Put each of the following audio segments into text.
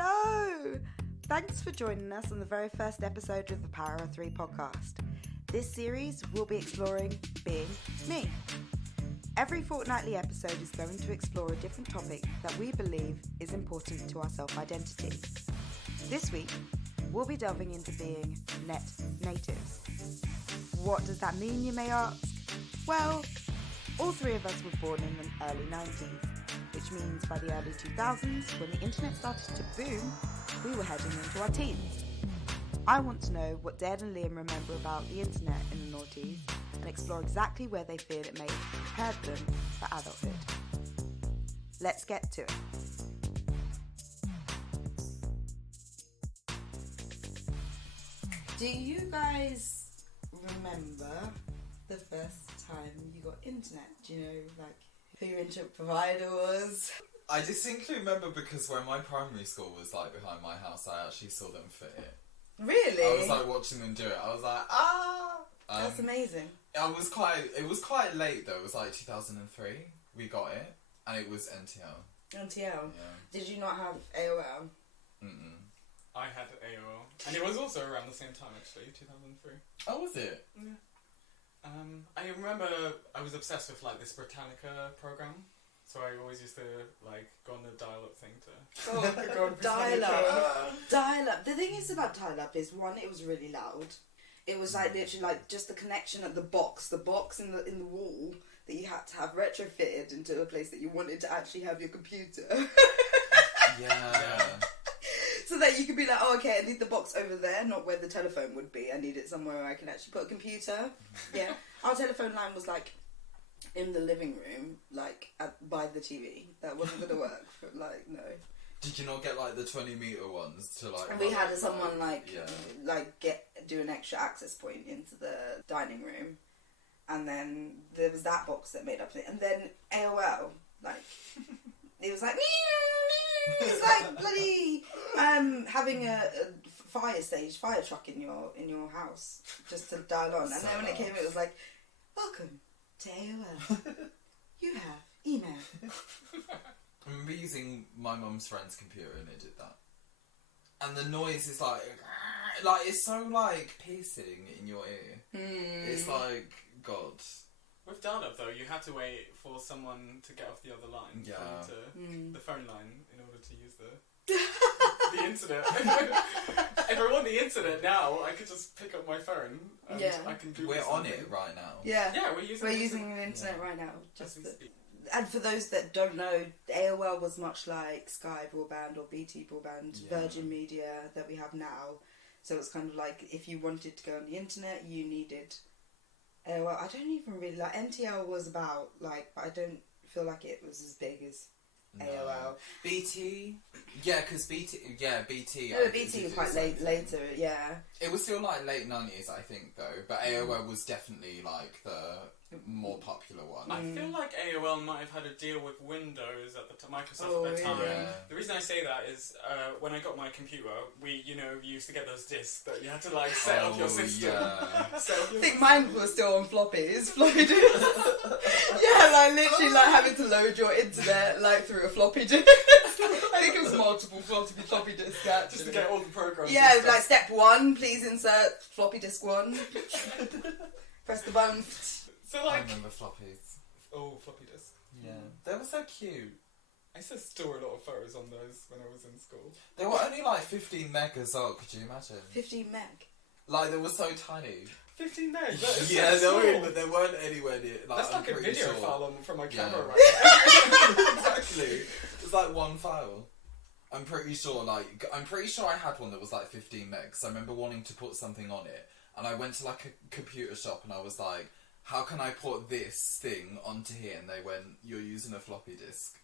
Hello! Thanks for joining us on the very first episode of the Power of Three podcast. This series will be exploring being me. Every fortnightly episode is going to explore a different topic that we believe is important to our self-identity. This week, we'll be delving into being net natives. What does that mean, you may ask? Well, all three of us were born in the early 90s, which means by the early 2000s, when the internet started to boom, we were heading into our teens. I want to know what Dad and Liam remember about the internet in the noughties and explore exactly where they feel it may have prepared them for adulthood. Let's get to it. Do you guys remember the first time you got internet? Do you know, like, who your internet provider was? I distinctly remember because when my primary school was like behind my house, I actually saw them fit it. Really? I was like watching them do it. I was like, ah! That's amazing. It was quite late though. It was like 2003. We got it, and it was NTL. NTL? Yeah. Did you not have AOL? Mm-mm. I had AOL, and it was also around the same time actually, 2003. Oh, was it? Yeah. I remember I was obsessed with like this Britannica program, so I always used to like go on the dial-up thing to. Oh, dial-up. Dial-up. The thing is about dial-up is, one, it was really loud. It was like literally like just the connection at the box in the wall that you had to have retrofitted into a place that you wanted to actually have your computer. Yeah. So that you could be like, oh, okay, I need the box over there, not where the telephone would be. I need it somewhere where I can actually put a computer. Yeah. Our telephone line was like in the living room, like by the TV. That wasn't going to work. Like, no. Did you not get like the 20-meter ones to like? And we had someone like yeah. do an extra access point into the dining room, and then there was that box that made up it, and then AOL, like it was like it's like bloody having a fire truck in your house just to dial on, and then when it came, it was like, welcome to AOL. You have email. I remember using my mum's friend's computer and it did that. And the noise is like it's so like piercing in your ear. It's like, God. With dial-up though, you had to wait for someone to get off the other line, the phone line, in order to use the internet. If I want the internet now, I could just pick up my phone and I can do. We're on it right now. Yeah, we're using the internet right now. And for those that don't know, AOL was much like Sky Broadband or BT Broadband, Virgin Media that we have now. So it's kind of like if you wanted to go on the internet, you needed AOL. I don't even really like NTL was about like, but I don't feel like it was as big as AOL. BT, because BT. No, BT was quite later. Yeah. It was still like late 90s, I think, though. But AOL was definitely like the more popular one. I feel like AOL might have had a deal with Windows at the Microsoft at the time. Yeah. The reason I say that is when I got my computer, we used to get those discs that you had to like set up your system. Yeah. I think mine was still on floppies. Floppy disks. Yeah, like literally like having to load your internet like through a floppy disk. I think it was multiple floppy disks actually. Just to get all the programs. Yeah, like step 1, please insert floppy disk 1. Press the button. So like, I remember floppies. Oh, floppy disk. Yeah. They were so cute. I used to store a lot of photos on those when I was in school. They were only like 15 meg as well, could you imagine? 15 meg. Like, they were so tiny. 15 meg? That is yeah, so no, small. but they weren't anywhere near. Like, that's like a video file from my camera right now. Exactly. It's like one file. I'm pretty sure I had one that was like 15 megs. I remember wanting to put something on it, and I went to like a computer shop and I was like, how can I put this thing onto here? And they went, you're using a floppy disk.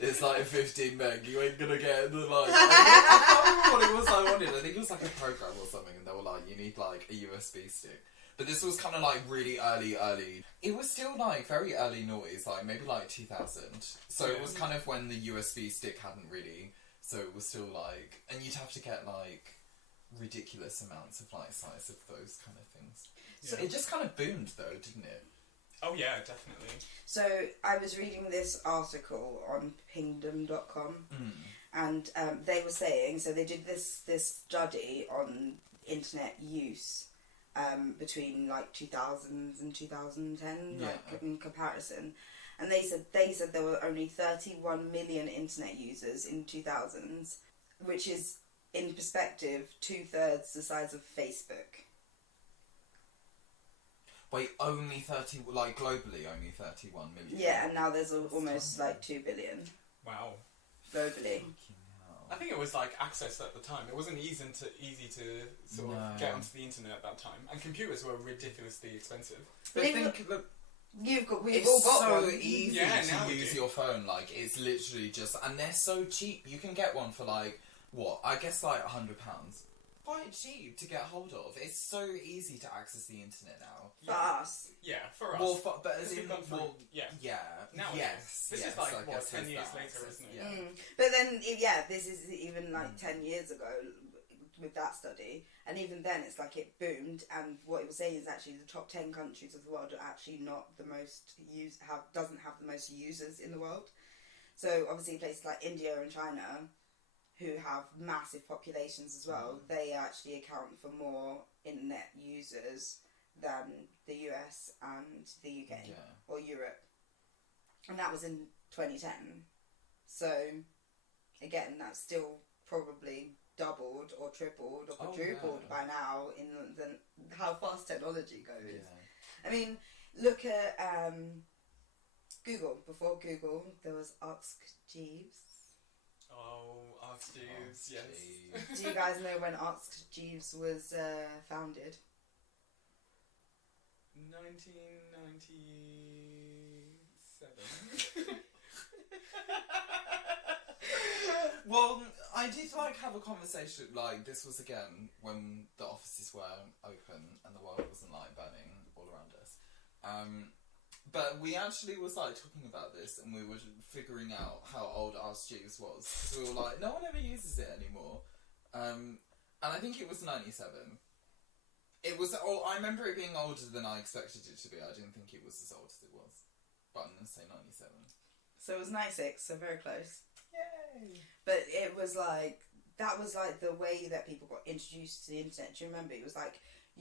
It's like 15 meg, you ain't gonna get the like... I can't remember what it was I wanted. I think it was like a program or something, and they were like, you need like a USB stick. But this was kind of like really early. It was still like very early noise, like maybe like 2000. So it was kind of when the USB stick hadn't really... So it was still like... And you'd have to get like ridiculous amounts of like size of those kind of things. So it just kind of boomed though, didn't it? Oh yeah, definitely. So I was reading this article on pingdom.com and they were saying, so they did this study on internet use between like 2000s and 2010, like in comparison, and they said there were only 31 million internet users in 2000s, which is in perspective 2/3 the size of Facebook. Wait, only 30, like globally, only 31 million. Yeah, and now there's almost like 2 billion. Wow. Globally. I think it was like access at the time. It wasn't easy to sort of get onto the internet at that time, and computers were ridiculously expensive. But think, look, we've it's all got so one. easy to use your phone. Like, it's literally just, and they're so cheap. You can get one for like what? I guess like £100. Quite cheap to get hold of. It's so easy to access the internet now. For us. Yeah, for us. Well, but as in, yeah. Now, yes. This is like, what, 10 years later, isn't it? Yeah. But then, this is even like 10 years ago with that study, and even then it's like it boomed, and what it was saying is actually the top 10 countries of the world are actually not the most doesn't have the most users in the world. So obviously places like India and China, who have massive populations as well, they actually account for more internet users than the US and the UK or Europe. And that was in 2010. So, again, that's still probably doubled or tripled or quadrupled by now in how fast technology goes. Yeah. I mean, look at Google. Before Google, there was Ask Jeeves. Oh, Ask Jeeves, yes. Do you guys know when Ask Jeeves was founded? 1997. Well, I did have a conversation, this was again when the offices were open and the world wasn't burning all around us. But we actually was talking about this, and we were figuring out how old Ask Jeeves was, because we were no one ever uses it anymore. And I think it was 97. It was. I remember it being older than I expected it to be. I didn't think it was as old as it was. But I'm going to say 97. So it was 96, so very close. Yay! But it was that was the way that people got introduced to the internet. Do you remember? It was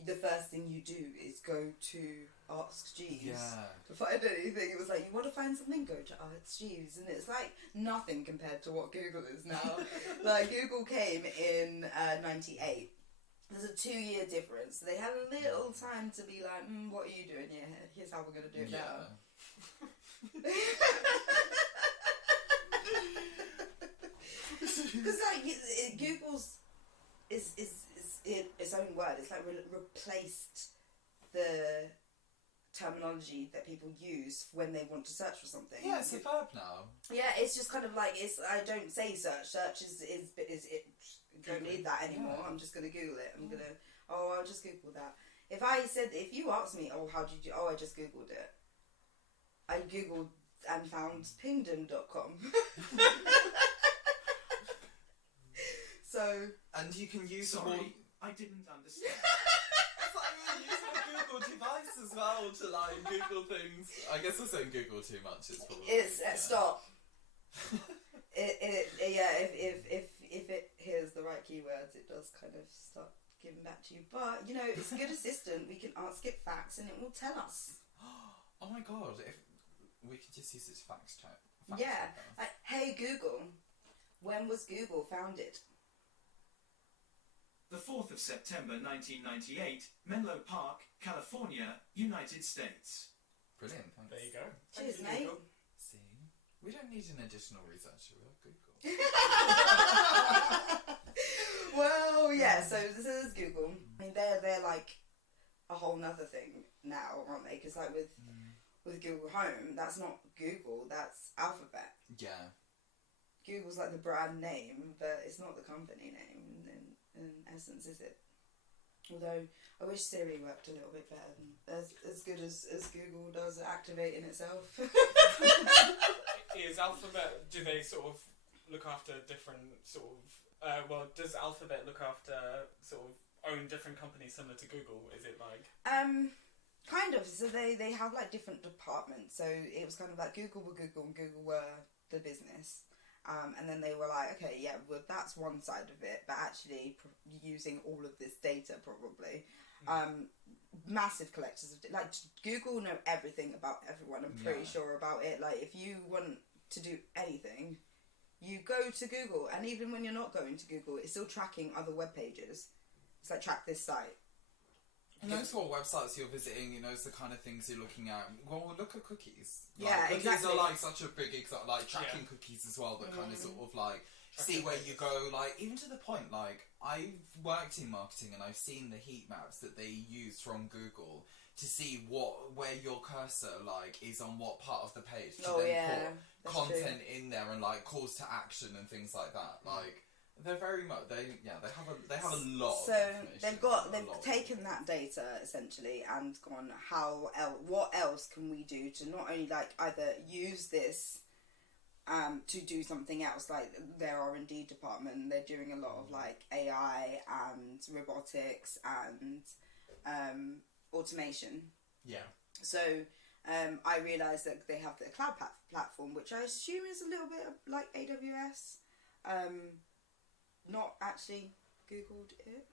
the first thing you do is go to Ask Jeeves to find anything. It was you want to find something, go to Ask Jeeves. And it's nothing compared to what Google is now. Google came in 98. There's a 2-year difference. They had a little time to be what are you doing? Yeah, here's how we're going to do it now. Because Google's is its own word. It's replaced the terminology that people use when they want to search for something. Yeah, it's a verb now. Yeah, it's just kind of it's. I don't say search. Search is it. Don't need that anymore. Yeah. I'm just gonna Google it. I'll just Google that. If you ask me, how did you? I just Googled it. I Googled and found pingdom.com. So. And you can use. Sorry, I didn't understand. You're using a Google device as well to Google things. I guess I'm saying Google too much. It's probably. Stop. If it hears the right keywords, it does kind of start giving back to you. But it's a good assistant. We can ask it facts, and it will tell us. Oh my god! If we could just use its facts check. Hey Google, when was Google founded? The 4th of September 1998, Menlo Park, California, United States. Brilliant. Thanks. There you go. Cheers, mate. See, we don't need an additional researcher. We have Google. Well, yeah. So this is Google. I mean, they're a whole nother thing now, aren't they? Because with Google Home, that's not Google. That's Alphabet. Yeah. Google's the brand name, but it's not the company name in essence, is it? Although I wish Siri worked a little bit better than as good as Google does at activating itself. Is Alphabet, do they sort of look after different does Alphabet look after own different companies similar to Google? Is it kind of. So they have different departments. So it was kind of Google were Google and Google were the business. And then they were like, okay, yeah, well, that's one side of it, but actually using all of this data probably. Massive collectors of like Google know everything about everyone. I'm pretty sure about it. Like, if you want to do anything, you go to Google, and even when you're not going to Google, it's still tracking other web pages. It's like, track this site. It knows what websites you're visiting. It knows the kind of things you're looking at. Well, look at cookies. Yeah, cookies exactly. are like such a big example. Like tracking cookies as well. That kind of sort of like see where you go. Like, even to the point, like, I've worked in marketing and I've seen the heat maps that they use from Google to see where your cursor like is on what part of the page to then put content in there and like calls to action and things like that. Like, they're very much they have a lot. So of they've taken that data essentially and gone, what else can we do to not only like either use this to do something else, like their R&D department, they're doing a lot of like AI and robotics and automation. Yeah. So I realised that they have the cloud platform, which I assume is a little bit like AWS. Not actually Googled it.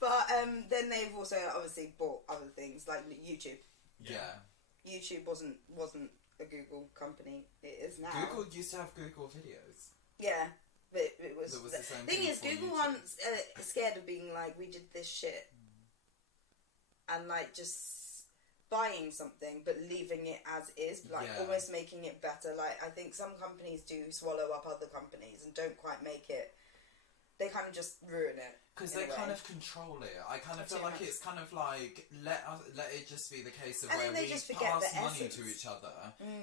But then they've also obviously bought other things like YouTube. Yeah. YouTube wasn't a Google company. It is now. Google used to have Google videos. Yeah. But it was the same thing is, Google YouTube. aren't scared of being like, we did this shit. And like just buying something but leaving it as is, like almost making it better. Like, I think some companies do swallow up other companies and don't quite make it. They kind of just ruin it because they kind of control it. I kind of feel like it's kind of like let it just be the case of where we pass money to each other,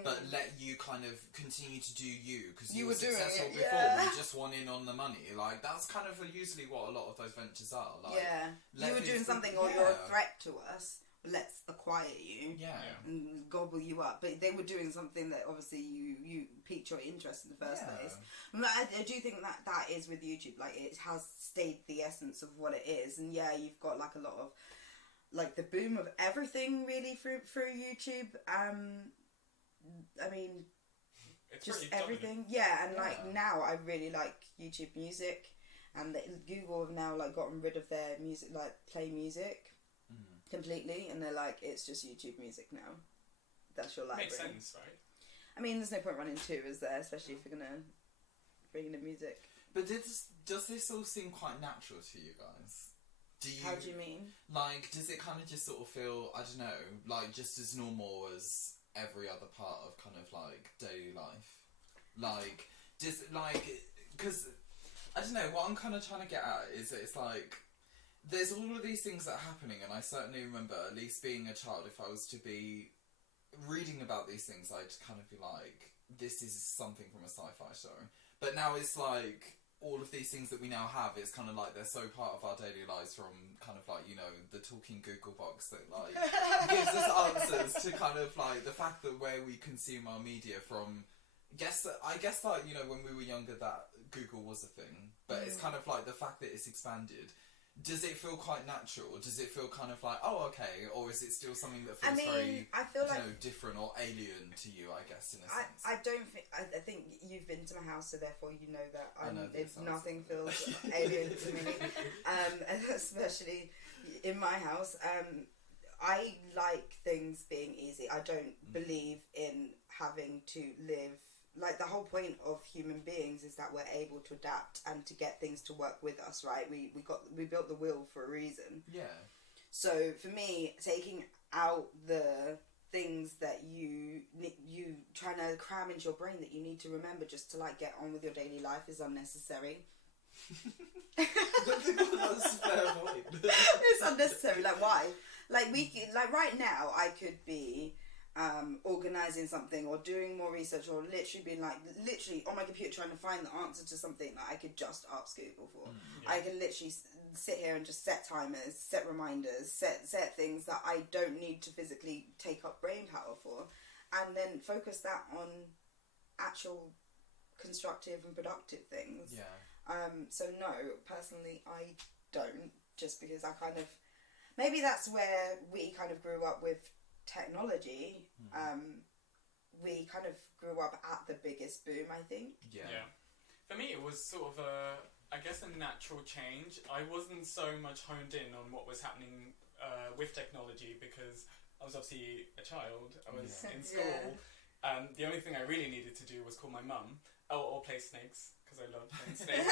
but let you kind of continue to do you because you were successful before. We just want in on the money. Like, that's kind of usually what a lot of those ventures are. Like, you were doing something, or you're a threat to us. Let's acquire you and gobble you up. But they were doing something that obviously you piqued your interest in the first place. I do think that is with YouTube. Like, it has stayed the essence of what it is. And you've got like a lot of like the boom of everything really through YouTube. I mean, it's just everything. And like now I really like YouTube Music, and Google have now like gotten rid of their music, like Play Music. Completely, and they're like, it's just YouTube Music now. That's your library. Makes sense, right? I mean, there's no point running two, is there? Especially if you're gonna bring in the music. But does this all seem quite natural to you guys? How do you mean? Like, does it kind of just sort of feel, I don't know, like just as normal as every other part of kind of like daily life? Like, does because I don't know, what I'm kind of trying to get at is that it's like, there's all of these things that are happening, and I certainly remember, at least being a child, if I was to be reading about these things, I'd kind of be like, this is something from a sci-fi show. But now it's like, all of these things that we now have, it's kind of like they're so part of our daily lives, from kind of like, you know, the talking Google box that like gives us answers to kind of like the fact that where we consume our media from. I guess like, you know, when we were younger that Google was a thing, but it's kind of like the fact that it's expanded. Does it feel quite natural? Does it feel kind of like, oh, okay, or is it still something that feels very, different or alien to you? I guess in a sense. I don't think. I think you've been to my house, so therefore you know that nothing feels alien to me. Especially in my house. I like things being easy. I don't believe in having to live. Like, the whole point of human beings is that we're able to adapt and to get things to work with us, right? We built the wheel for a reason. Yeah. So for me, taking out the things that you trying to cram into your brain that you need to remember just to like get on with your daily life is unnecessary. That's a fair point. It's unnecessary. Like, why? Like, right now I could be organising something or doing more research, or literally being like on my computer trying to find the answer to something that I could just ask Google for. I can literally sit here and just set timers, set reminders, set things that I don't need to physically take up brain power for, and then focus that on actual constructive and productive things. So no, personally I don't, just because I kind of, maybe that's where we kind of grew up with technology, we kind of grew up at the biggest boom, I think. Yeah. For me, it was sort of a natural change. I wasn't so much honed in on what was happening with technology because I was obviously a child. I was in school. The only thing I really needed to do was call my mum or play snakes because I loved playing snakes.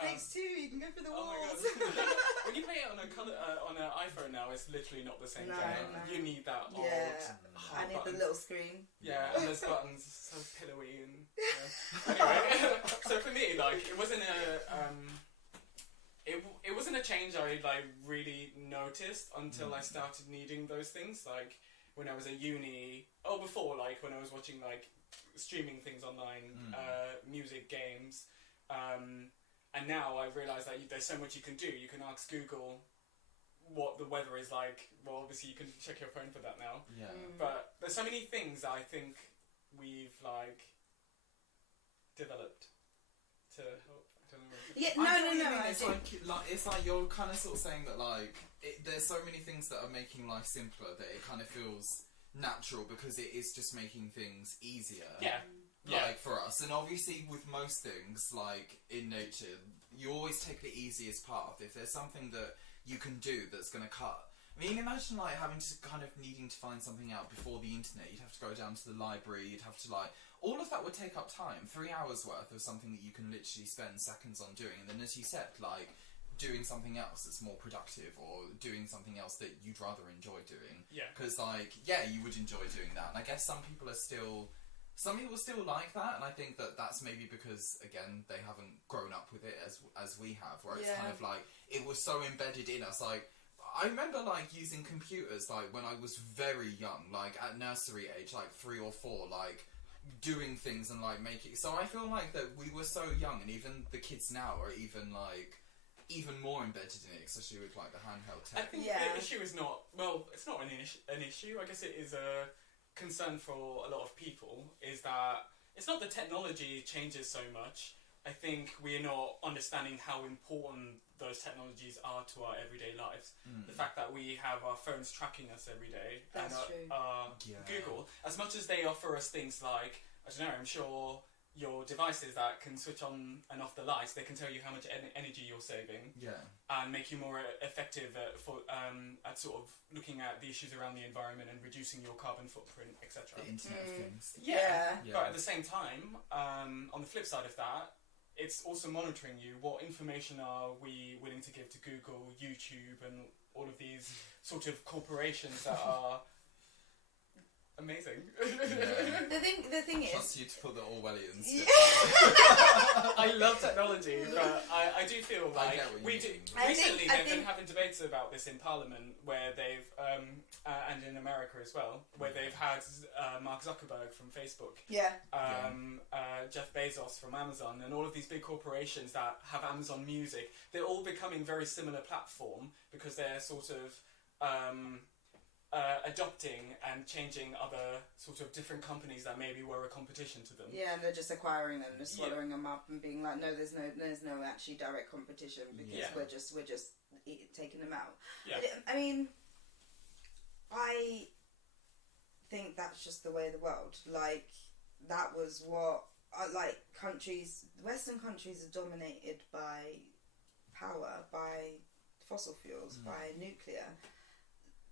Snakes too. You can go for the walls. Oh my God. When you play it on an iPhone now, it's literally not the same game. No. You need that old. I need the little screen. Yeah, and those buttons so pillowy and. Anyway, so for me, like, it wasn't it wasn't a change I really noticed until I started needing those things. Like when I was at uni, before, like when I was watching like streaming things online, music, games, and now I realise that there's so much you can do. You can ask Google what the weather is like. Well, obviously you can check your phone for that now. Yeah. But there's so many things I think we've developed to help. I don't know. Yeah, no. It's like you're kind of sort of saying that there's so many things that are making life simpler that it kind of feels natural because it is just making things easier. Yeah. For us, and obviously with most things, like in nature, you always take the easiest path. If there's something that you can do that's going to cut. I mean, imagine having to kind of needing to find something out before the internet. You'd have to go down to the library. You'd have to all of that would take up time. 3 hours worth of something that you can literally spend seconds on doing, and then as you said, doing something else that's more productive or doing something else that you'd rather enjoy doing. Yeah. Because you would enjoy doing that, and I guess some people still like that, and I think that that's maybe because, again, they haven't grown up with it as we have, where it's kind of it was so embedded in us. I remember using computers when I was very young, at nursery age, 3 or 4, doing things and making. So I feel that we were so young, and even the kids now are even more embedded in it, especially with the handheld tech. I think the issue is not it's not an issue. I guess it is a concern for a lot of people, is that it's not the technology changes so much. I think we're not understanding how important those technologies are to our everyday lives. The fact that we have our phones tracking us every day, That's and true. Google, as much as they offer us things like, I don't know, I'm sure your devices that can switch on and off the lights, they can tell you how much energy you're saving. Yeah. And make you more effective at sort of looking at the issues around the environment and reducing your carbon footprint, etc. The Internet of Things. Yeah. But at the same time, on the flip side of that, it's also monitoring you. What information are we willing to give to Google, YouTube, and all of these sort of corporations that are amazing? Yeah. The thing is, Trust you to put the Orwellians. I love technology, but I do feel like recently they've been having debates about this in Parliament, where they've and in America as well, where they've had Mark Zuckerberg from Facebook, Jeff Bezos from Amazon, and all of these big corporations that have Amazon Music. They're all becoming very similar platform because they're sort of adopting and changing other sort of different companies that maybe were a competition to them. Yeah, and they're just acquiring them, just swallowing them up, and being like, no, there's no actually direct competition because we're just taking them out. Yeah. I mean, I think that's just the way of the world. That was what countries, Western countries are dominated by power, by fossil fuels, by nuclear.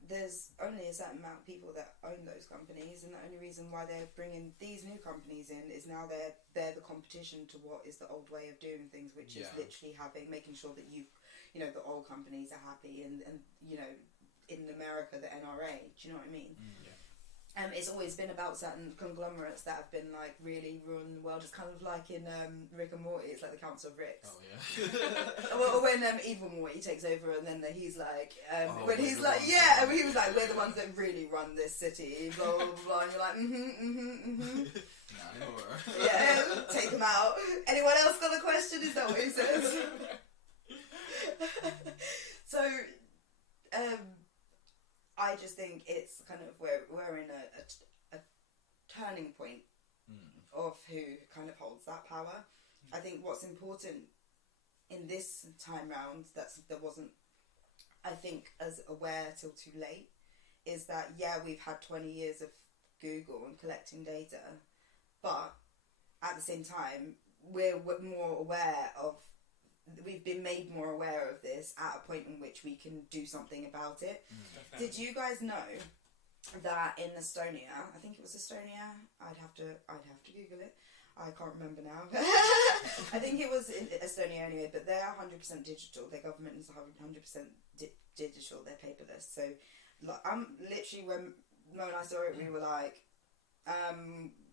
There's only a certain amount of people that own those companies, and the only reason why they're bringing these new companies in is now they're the competition to what is the old way of doing things, which is literally making sure that the old companies are happy, and in America the NRA. Do you know what I mean? It's always been about certain conglomerates that have been really run the world. It's kind of like in Rick and Morty. It's like the Council of Ricks. Oh yeah. Well, when Evil Morty takes over, and then he's like, when he was like, we're the ones that really run this city. Blah blah blah. And you're like, Not anymore. Yeah, take him out. Anyone else got a question? Is that what he says? So, I just think it's kind of we're in a turning point of who kind of holds that power. I think what's important in this time round that wasn't, I think, as aware till too late, is that we've had 20 years of Google and collecting data, but at the same time, we've been made more aware of this at a point in which we can do something about it. Did you guys know that in Estonia, I think it was Estonia, I'd have to Google it, I can't remember now. I think it was in Estonia anyway, but they're 100% digital. Their government is 100% digital. They're paperless. So, like, I'm literally, when Mo and I saw it, we were like,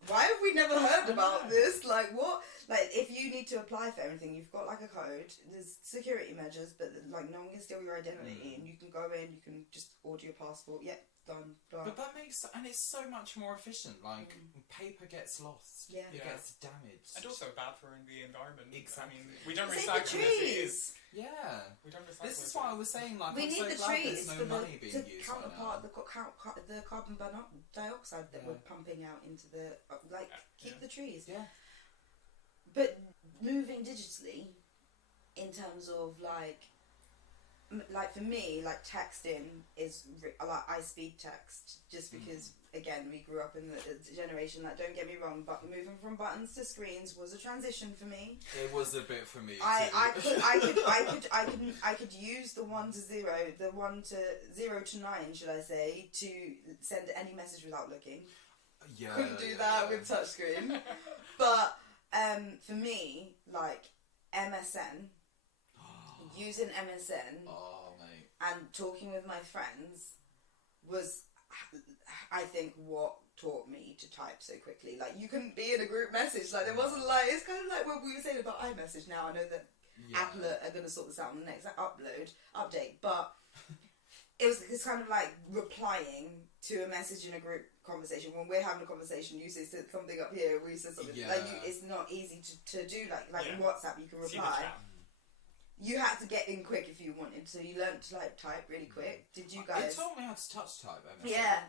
why have we never heard about this? Like, what? Like, if you need to apply for anything, you've got like a code. There's security measures, but like no one can steal your identity, and you can go in, you can just order your passport. Yep, done. But that makes, and it's so much more efficient. Like paper gets lost, it gets damaged, and also bad for the environment. Exactly. I mean, we don't Save recycle the trees. Yeah, we don't recycle. This is what I was saying. Like, We I'm need so the glad trees there's for no money being to used counterpart right the carbon dioxide that we're pumping out into the keep the trees. Yeah. But moving digitally, in terms of like for me, like texting is like I speed text just because again we grew up in the generation that, don't get me wrong, but moving from buttons to screens was a transition for me. It was a bit for me. I could use the 1 to 0, the 1 to 0 to 9, should I say, to send any message without looking. Yeah. Couldn't do that with touchscreen. But for me, like MSN, using MSN and talking with my friends was, I think, what taught me to type so quickly. Like, you couldn't be in a group message. Like, there wasn't like, it's kind of like what we were saying about iMessage now. I know that Apple are going to sort this out on the next update, but it's kind of like replying to a message in a group conversation. When we're having a conversation, you say something up here, we say something it's not easy to do. Like in WhatsApp, you can reply. You had to get in quick if you wanted, so you learned to like type really quick. Did you guys? It taught me how to touch type. MSN. Yeah.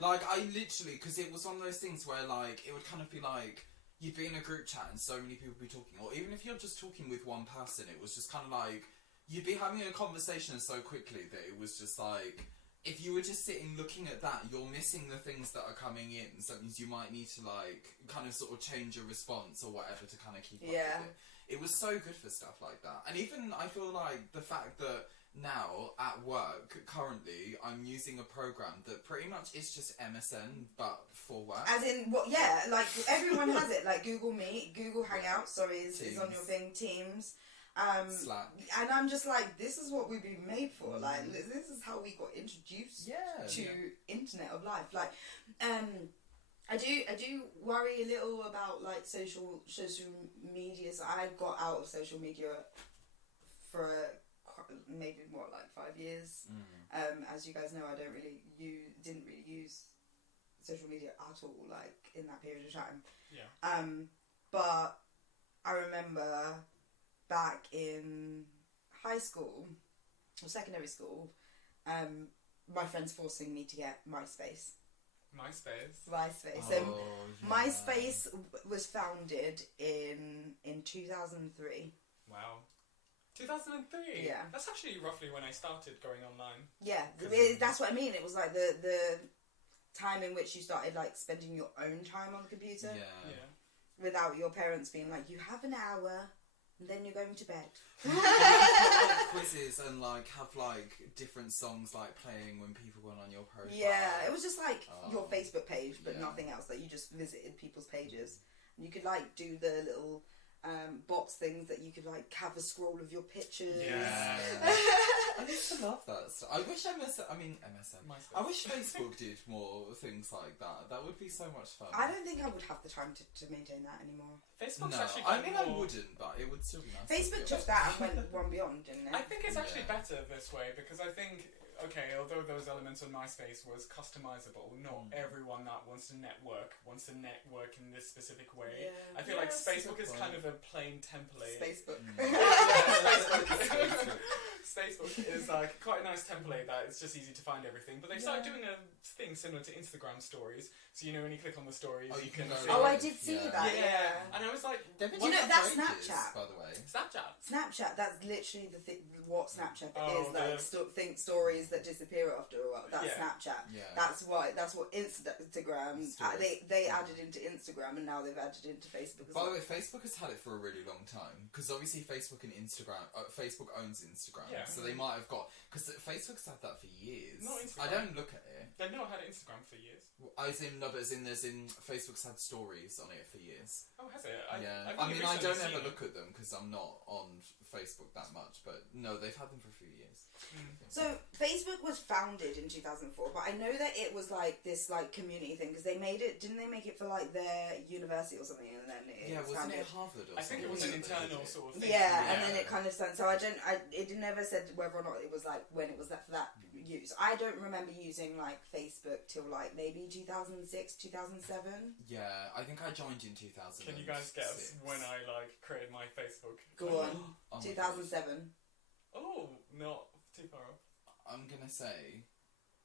Like, I literally, because it was one of those things where like it would kind of be like you'd be in a group chat and so many people would be talking, or even if you're just talking with one person, it was just kind of like you'd be having a conversation so quickly that it was just like, if you were just sitting looking at that, you're missing the things that are coming in. So that means you might need to like kind of sort of change your response or whatever to kind of keep up with it. It was so good for stuff like that. And even I feel like the fact that now at work currently I'm using a program that pretty much is just MSN but for work. As in what? Yeah, like everyone has it. Like Google Meet, Google Hangouts. Sorry, is on your thing. Teams. Slack. And I'm just like, this is what we've been made for. Like, this is how we got introduced to internet of life. Like, I do worry a little about like social media. So I got out of social media for maybe 5 years. As you guys know, I didn't really use social media at all, like in that period of time. Yeah. But I remember back in high school or secondary school, my friends forcing me to get MySpace. So MySpace was founded in 2003. Wow. 2003? Yeah. That's actually roughly when I started going online. Yeah, that's what I mean. It was like the time in which you started like spending your own time on the computer. Yeah. Without your parents being like, you have an hour and then you're going to bed. Like quizzes and like have like different songs like playing when people went on your profile. Yeah, it was just like your Facebook page, but nothing else. Like you just visited people's pages, and you could like do the little box things that you could like have a scroll of your pictures. Yeah. I used to love that stuff. I wish MSN. I wish Facebook did more things like that. That would be so much fun. I don't think I would have the time to maintain that anymore. Facebook's no, actually I wouldn't, but it would still be nice. Facebook took that and went one beyond, didn't it? I think it's actually better this way because I think, okay, although those elements on MySpace was customizable, not everyone that wants to network in this specific way. Yeah. I feel like Facebook is kind of a plain template. Facebook. Facebook is like quite a nice template that it's just easy to find everything. But they started doing a thing similar to Instagram stories. So you know when you click on the stories, you can. I did see that. Yeah. And I was like, you know that's Snapchat, by the way. Snapchat. That's literally what Snapchat is like. Think stories that disappear after a while. That's Snapchat. Yeah. That's what Instagram. They added into Instagram, and now they've added into Facebook as well. By the way, Facebook has had it for a really long time because obviously Facebook and Instagram. Facebook owns Instagram, so they might have got because Facebook's had that for years. Not Instagram. I don't look at it. They've not had Instagram for years. Facebook's had stories on it for years. Oh, has it? I don't ever look at them because I'm not on Facebook that much, but no, they've had them for a few years. So Facebook was founded in 2004, but I know that it was like this like community thing because they made it. Didn't they make it for like their university or something? And then wasn't it Harvard or something? I think it was an internal sort of thing. And then it kind of stand. So it never said whether or not it was like when it was that for that use. I don't remember using like Facebook till like maybe 2006, 2007. Yeah, I think I joined in 2000. Can you guys guess when I like created my Facebook? Go on. 2007. Oh, not too far off. I'm gonna say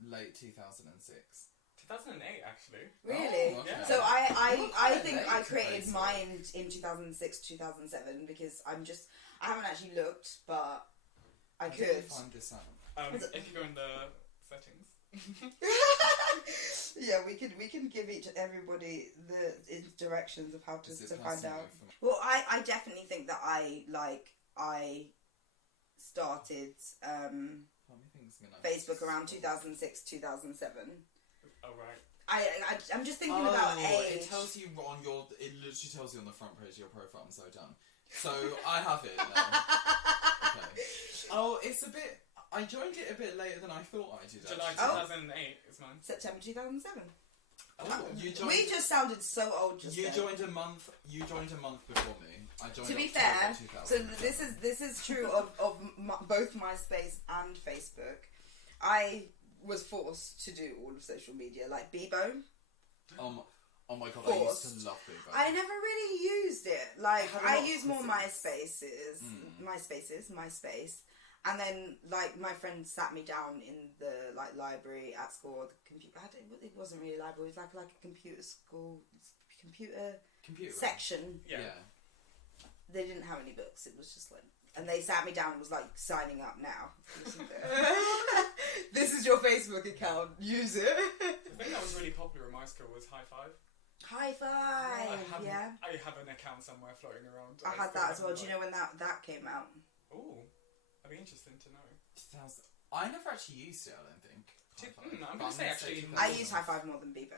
late 2006. 2008, actually. Really? Oh, okay. So I think late I to created Facebook. mine in 2006, 2007 because I haven't actually looked, but I How could. did you find this out? If you go in the settings. Yeah, we can give everybody the directions of how to find out. Information? Well, I definitely think that I started Facebook around 2006, 2007. Oh, right. I'm just thinking about age. It tells you on your. It literally tells you on the front page of your profile. I'm so done. So I have it now. Okay. Oh, it's a bit. I joined it a bit later than I thought I did. July Actually. 2008 is mine. September 2007. Oh, you joined. We just sounded so old. You joined a month. You joined a month before me. I joined. To be October fair, so 2007. this is true of both MySpace and Facebook. I was forced to do all of social media, like Bebo. Oh my god, Forced. I used to love Bebo. I never really used it. Like I had a lot I of used more cousins. MySpace, and then like my friend sat me down in the like library at school. The computer. It wasn't really a library. It was like a computer school, computer section. Yeah. They didn't have any books. It was just like, and they sat me down and was like, signing up now. This is your Facebook account. Use it. The thing that was really popular in my school was High Five. High five. Yeah. I have an account somewhere floating around. I had that as well. Do you know when that came out? Ooh, that'd be interesting to know. 2000. I never actually used it. I don't think. I'm gonna say actually. I use High Five more than Bebo.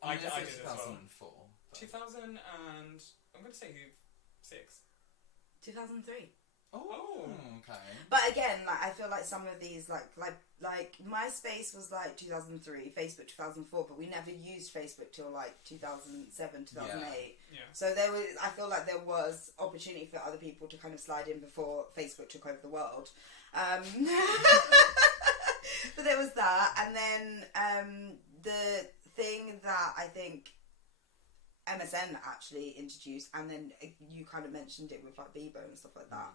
I did as well. 2004. 2000 and I'm gonna say 6. 2003. Oh, okay. But again, like I feel like some of these, like MySpace was like 2003, Facebook 2004, but we never used Facebook till like 2007, 2008. Yeah. So I feel like there was opportunity for other people to kind of slide in before Facebook took over the world. But there was that, and then the thing that I think MSN actually introduced, and then you kind of mentioned it with like Bebo and stuff like that,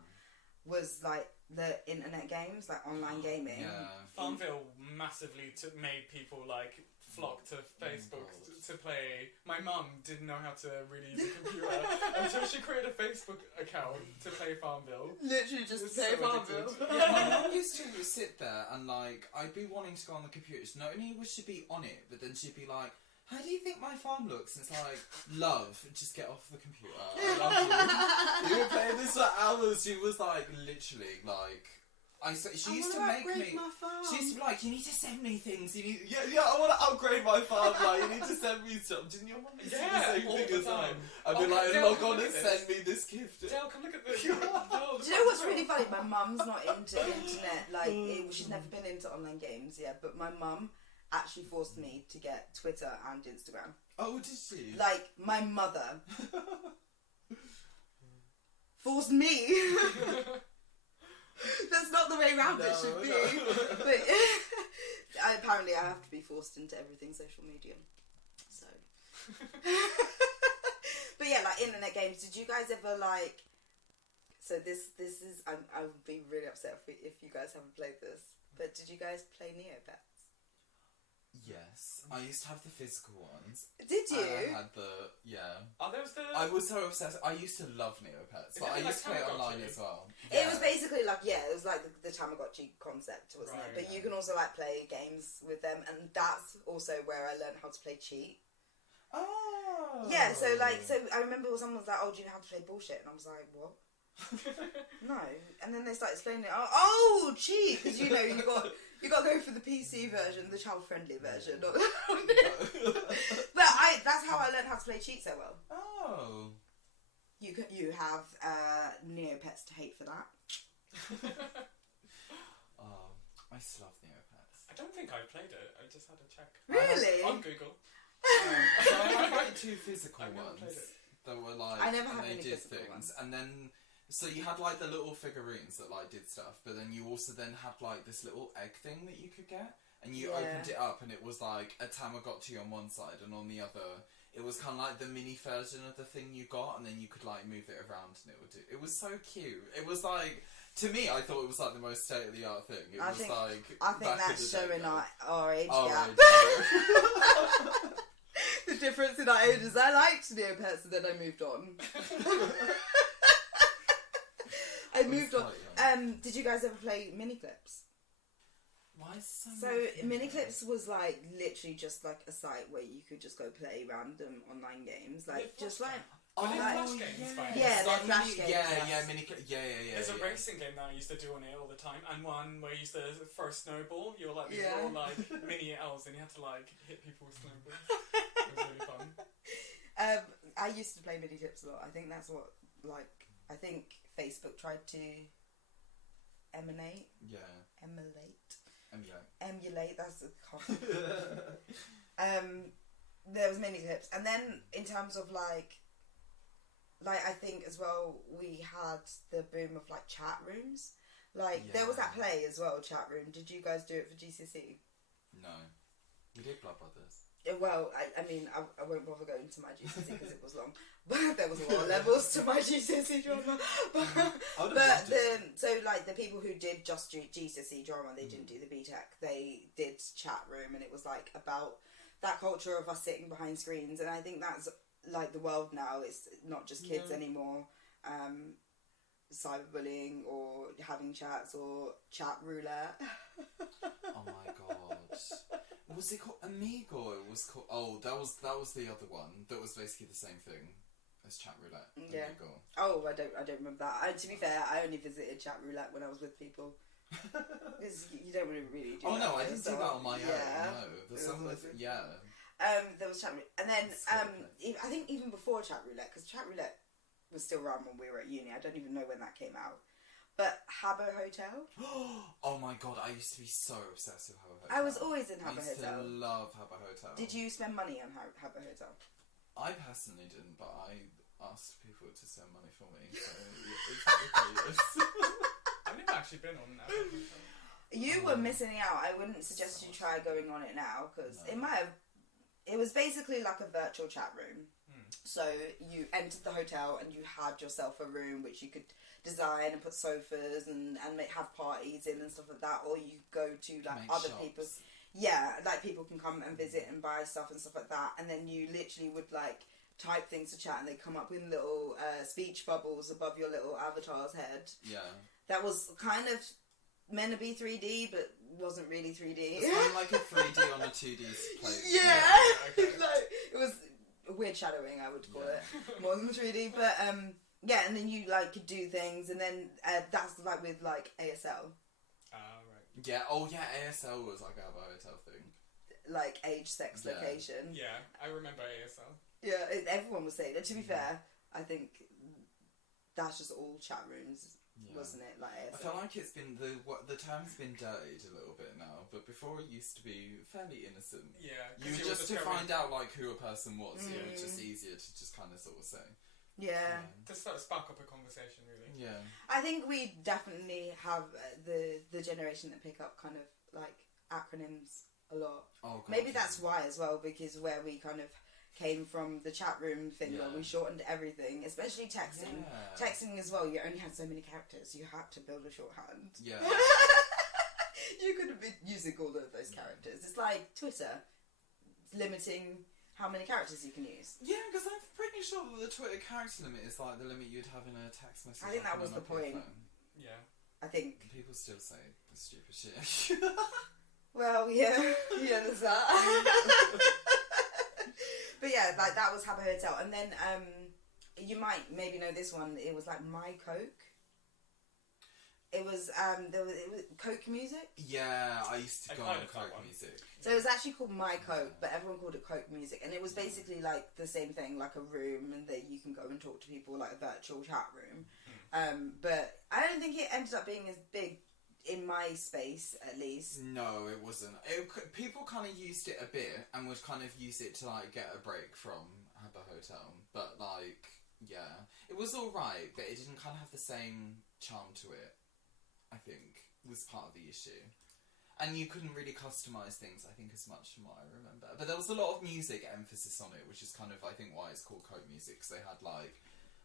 was like the internet games, like online gaming. Yeah. Farmville massively made people like flock to Facebook to play. My mum didn't know how to really use a computer until she created a Facebook account to play Farmville. Literally just It's play so Farmville. addicted. My mum used to sit there and like I'd be wanting to go on the computer. Not only would she be on it, but then she'd be like, "How do you think my farm looks?" And it's like, "Love, just get off the computer. I love you." You were playing this for hours. She was like, literally, like, she used to make me. She used to be like, "You need to send me things. You need, yeah. I want to upgrade my farm. Like, you need to send me stuff." Didn't your mum do the same all thing the as well? time. I'd be like, Dale, "Log come on look and at this. send me this gift." Dale, come look at this. Do you know what's really funny? My mum's not into internet. Like, she's never been into online games, yeah. But my mum actually forced me to get Twitter and Instagram. Oh, did she? Like, my mother forced me. That's not the way around it should be. No. But apparently I have to be forced into everything social media. So. But yeah, like internet games. Did you guys ever like... So this is... I would be really upset if you guys haven't played this. But did you guys play Neopets? Yes, I used to have the physical ones. Did you? And I had Oh, there was the... I was so obsessed. I used to love Neopets, but I used to play it online as well. It was basically like, it was like the Tamagotchi concept, wasn't it? But you can also like play games with them, and that's also where I learned how to play cheat. Oh. Yeah, so I remember someone was like, "Oh, do you know how to play bullshit?" And I was like, "What?" No. And then they started explaining it. Oh, cheat, because you got to go for the PC version, the child-friendly version. But that's how I learned how to play cheat so well. Oh. You have Neopets to hate for that. Oh, I still love Neopets. I don't think I played it. I just had to check. Really? On Google. So I had like 2 physical ones that were like, I never had and they any did physical things, ones. and then so you had like the little figurines that like did stuff, but then you also then had like this little egg thing that you could get, and you opened it up, and it was like a Tamagotchi on one side, and on the other, it was kind of like the mini version of the thing you got, and then you could like move it around, and it would do. It was so cute. It was like. To me, I thought it was like the most state-of-the-art thing. I think that's showing our age gap. The difference in our ages. I liked Neopets and then I moved on. I moved on. Did you guys ever play Miniclips? Why so Miniclips was like literally just like a site where you could just go play random online games, like just like. Flash games, yeah, they're Flash games. Yeah. There's a racing game that I used to do on it all the time, and one where you used to first snowball. You were like these little like mini elves, and you had to like hit people with snowballs. It was really fun. I used to play Miniclips a lot. I think that's what I think Facebook tried to emulate. That's the concept. There was Miniclips, and then in terms of like I think as well we had the boom of like chat rooms. There was that play as well, chat room. Did you guys do it for GCSE? No, we did Blood Brothers. Well, I mean, I won't bother going to my GCSE because it was long. But there was a lot of levels to my GCSE drama. So like the people who did just GCSE drama, they didn't do the BTEC. They did chat room, and it was like about that culture of us sitting behind screens. And I think that's like the world now. It's not just kids anymore. Cyberbullying or having chats or chat roulette. Oh my god. Was it called Amigo? It was called. Oh, that was the other one. That was basically the same thing as chat roulette. Yeah. Amigo. Oh, I don't remember that. To be fair, I only visited chat roulette when I was with people. Because you don't really do. Oh that no, I didn't do that on my own. No, there was chat roulette, and then I think even before chat roulette, because chat roulette was still around when we were at uni. I don't even know when that came out. But Habbo Hotel. Oh my god, I used to be so obsessed with Habbo Hotel. I was always in Habbo Hotel. I used to love Habbo Hotel. Did you spend money on Habbo Hotel? I personally didn't, but I asked people to spend money for me. So I've never actually been on Habbo Hotel. You were missing out. I wouldn't suggest you try going on it now because it might have. It was basically like a virtual chat room. So you entered the hotel and you had yourself a room which you could design and put sofas and have parties in and stuff like that, or you go to like other people's. Yeah, like people can come and visit and buy stuff and stuff like that, and then you literally would like type things to chat and they come up with little speech bubbles above your little avatar's head. Yeah. That was kind of meant to be 3D, but wasn't really 3D. It's kind of like a 3D on a 2D plate. Yeah. Like, it was weird shadowing, I would call it, more than 3D. But yeah, and then you like could do things, and then that's like with like ASL. Right. Yeah. Oh yeah, ASL was like our hotel thing. Like age, sex, location. Yeah, I remember ASL. Yeah, everyone was saying that. To be fair, I think that's just all chat rooms. Yeah. Wasn't it? Like ASL. I feel like it's been the term's been dirtied a little bit now, but before it used to be fairly innocent. Yeah, you just to find out like who a person was. It was just easier to just kind of sort of say. Yeah. To spark up a conversation, really. Yeah. I think we definitely have the generation that pick up kind of like acronyms a lot. Oh, God, maybe that's why as well, because where we kind of came from the chat room thing where we shortened everything, especially texting. Yeah. Texting as well, you only had so many characters, you had to build a shorthand. Yeah. You could have been using all of those characters. It's like Twitter. limiting how many characters you can use. Yeah, because I'm pretty sure that the Twitter character limit is like the limit you'd have in a text message. I think that was the point. Yeah. I think. People still say the stupid shit. Well, yeah, there's that. But yeah, like that was Habbo Hotel, and then you might maybe know this one. It was like My Coke. It was Coke music. Yeah, I used to go on Coke music. So it was actually called My Coke, but everyone called it Coke music, and it was basically like the same thing, like a room, and that you can go and talk to people, like a virtual chat room. But I don't think it ended up being as big in my space, at least. No, it wasn't. People kind of used it a bit and would kind of use it to like get a break from Habbo Hotel, but like yeah, it was all right, but it didn't kind of have the same charm to it. I think was part of the issue, and you couldn't really customize things. I think as much from what I remember, but there was a lot of music emphasis on it, which is kind of I think why it's called Coke music. Because they had like,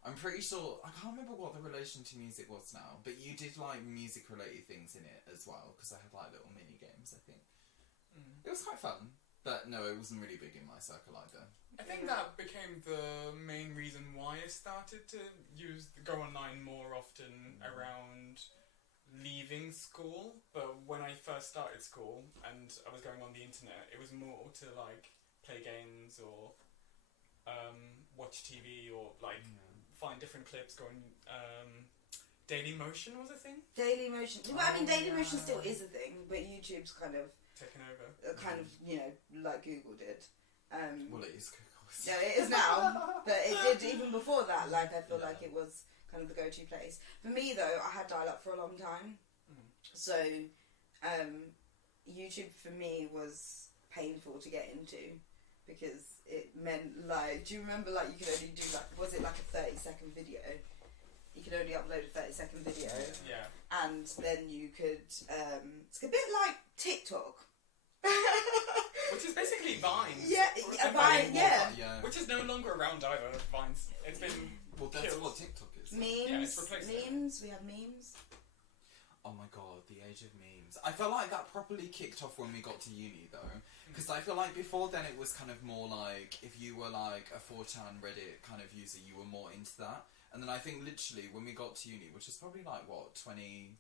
I'm pretty sure I can't remember what the relation to music was now, but you did like music related things in it as well. Because they had like little mini games. I think it was quite fun, but no, it wasn't really big in my circle either. I think that became the main reason why I started to go online more often around leaving school. But when I first started school and I was going on the internet, it was more to like play games or watch TV or like find different clips. Daily Motion was a thing. Daily Motion. Well, I mean, Daily Motion still is a thing, but YouTube's kind of taken over. Kind of, like Google did. Well, it is Google. Yeah, it is now, but it did even before that. Like, I feel like it was kind of the go-to place. For me, though, I had dial-up for a long time. So, YouTube for me was painful to get into because it meant, like, do you remember, like, you could only do, like, was it like a 30-second video? You could only upload a 30-second video. Yeah. And then you could, it's a bit like TikTok. Which is basically Vines. Yeah, a Vine, yeah. Which is no longer around either, Vines. It's been that's killed. What TikTok is. Memes, we have memes. Oh my god, the age of memes. I feel like that properly kicked off when we got to uni though. Because I feel like before then it was kind of more like, if you were like a 4chan Reddit kind of user, you were more into that. And then I think literally when we got to uni, which is probably like what, 2011,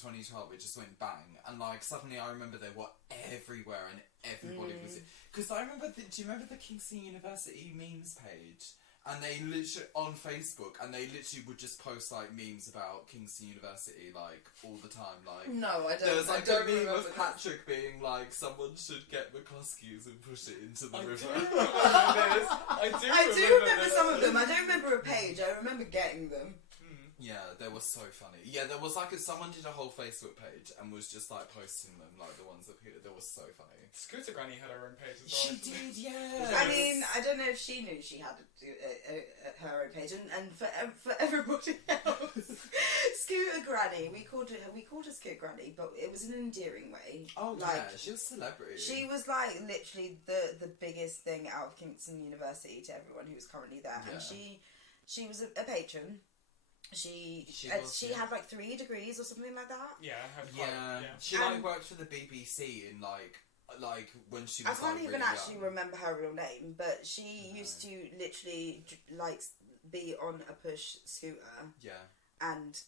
2012, it just went bang. And like suddenly I remember they were everywhere and everybody was... Because I remember, do you remember the Kingston University memes page? And they literally, on Facebook, and they literally would just post like memes about Kingston University like all the time. Like no, I don't. There was like a meme of Patrick being like, someone should get McCluskey's and push it into the river. I do remember some of them. I don't remember a page. I remember getting them. Yeah, they were so funny. Yeah, there was like someone did a whole Facebook page and was just like posting them, like the ones that appeared. They were so funny. Scooter Granny had her own page as well. She did, yeah. I mean, I don't know if she knew she had her own page, and for everybody else, Scooter Granny. We called her Scooter Granny, but it was in an endearing way. Oh like, yeah, she was a celebrity. She was like literally the biggest thing out of Kingston University to everyone who was currently there, and she was a patron. She had like 3 degrees or something like that. Yeah. She like worked for the BBC in like when she was. I can't like, even really actually remember her real name, but she used to literally like be on a push scooter. Yeah. And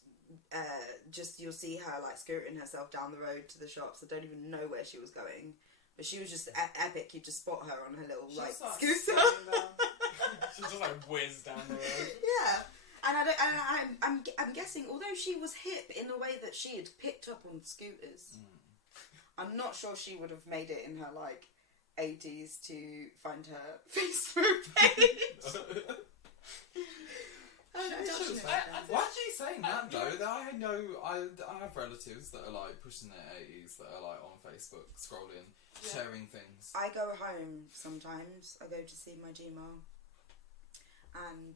just you'll see her like scooting herself down the road to the shops. I don't even know where she was going, but she was just epic. You just spot her on her little like scooter. She just like whizzed down the road. Yeah. And I'm guessing, although she was hip in a way that she had picked up on scooters, I'm not sure she would have made it in her like 80s to find her Facebook page. Why are you saying that though? I have relatives that are like pushing their 80s that are like on Facebook scrolling, sharing things. I go home sometimes. I go to see my Gmail, and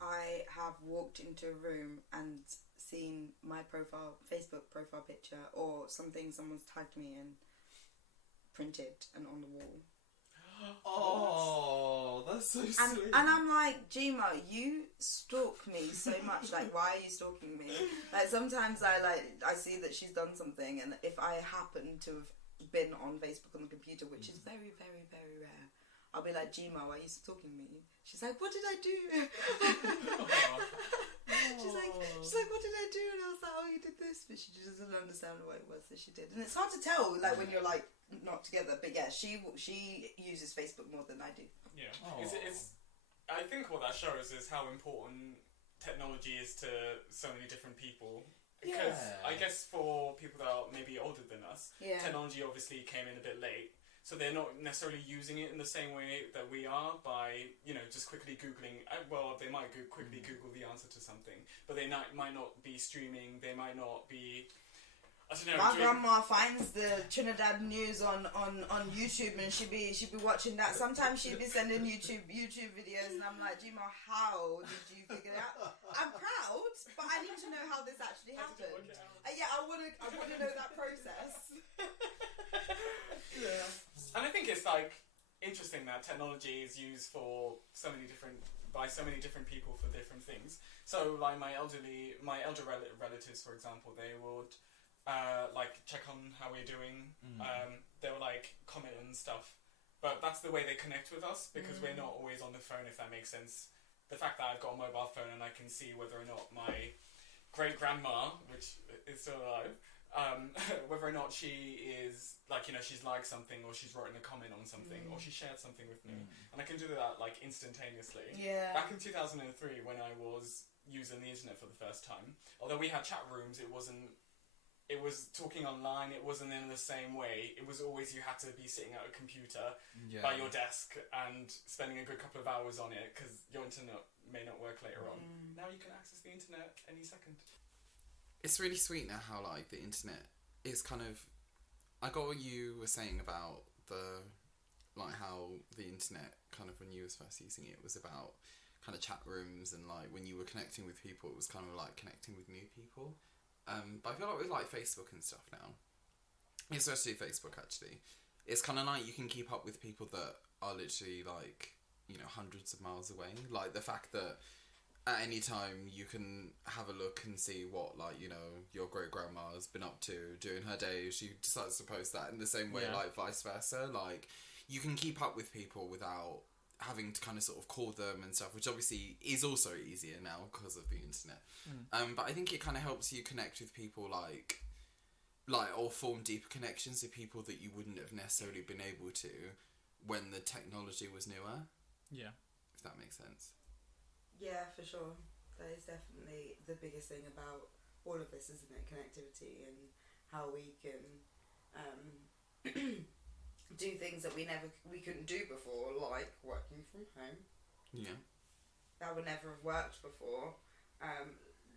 I have walked into a room and seen my Facebook profile picture or something someone's tagged me in, printed and on the wall. Oh, that's so sweet. And I'm like, Gmail, you stalk me so much. Like, why are you stalking me? Like, sometimes I see that she's done something, and if I happen to have been on Facebook on the computer, which is very, very, very rare. I'll be like, Gmo, are you still talking to me? She's like, what did I do? She's like, what did I do? And I was like, oh, you did this, but she doesn't understand what it was that she did. And it's hard to tell, like when you're like not together. But yeah, she uses Facebook more than I do. Yeah, it's I think what that shows is how important technology is to so many different people. Because I guess for people that are maybe older than us, technology obviously came in a bit late. So they're not necessarily using it in the same way that we are by, just quickly Googling. Well, they might quickly Google the answer to something, but they might not be streaming. They might not be, I don't know. My grandma finds the Trinidad news on YouTube, and she'd be watching that. Sometimes she'd be sending YouTube videos, and I'm like, Gmo, how did you figure it out? I'm proud, but I need to know how this actually happened. I want to know that process. Yeah. And I think it's like interesting that technology is used by so many different people for different things. So like my elder relatives, for example, they would check on how we're doing. They would comment and stuff. But that's the way they connect with us, because we're not always on the phone, if that makes sense. The fact that I've got a mobile phone and I can see whether or not my great grandma, which is still alive, whether or not she is she's liked something, or she's written a comment on something, or she shared something with me, and I can do that instantaneously. Yeah. Back in 2003, when I was using the internet for the first time, although we had chat rooms, it was talking online. It wasn't in the same way. It was always you had to be sitting at a computer by your desk and spending a good couple of hours on it because your internet may not work later on. Now you can access the internet any second. It's really sweet now how the internet is kind of. I got what you were saying about how the internet kind of when you was first using it was about kind of chat rooms, and when you were connecting with people, it was kind of connecting with new people. But I feel with Facebook and stuff now, especially Facebook actually, it's kind of you can keep up with people that are literally hundreds of miles away. The fact that at any time you can have a look and see what your great grandma has been up to during her day. She decides to post that in the same way, vice versa. You can keep up with people without having to kind of sort of call them and stuff, which obviously is also easier now because of the internet. But I think it kind of helps you connect with people or form deeper connections with people that you wouldn't have necessarily been able to when the technology was newer. Yeah. If that makes sense. Yeah, for sure. That is definitely the biggest thing about all of this, isn't it? Connectivity and how we can do things that we couldn't do before, like working from home. Yeah. That would never have worked before.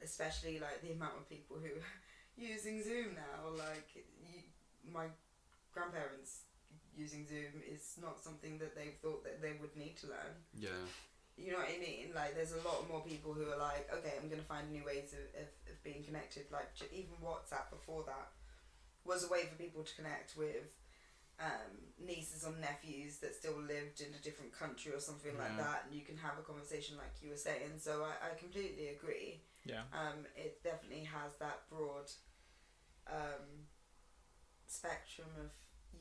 Especially the amount of people who are using Zoom now. My grandparents using Zoom is not something that they thought that they would need to learn. Yeah. You know what I mean? There's a lot more people who are okay, I'm going to find new ways of being connected. Even WhatsApp before that was a way for people to connect with nieces or nephews that still lived in a different country or something like that, and you can have a conversation like you were saying. So I completely agree. Yeah. It definitely has that broad spectrum of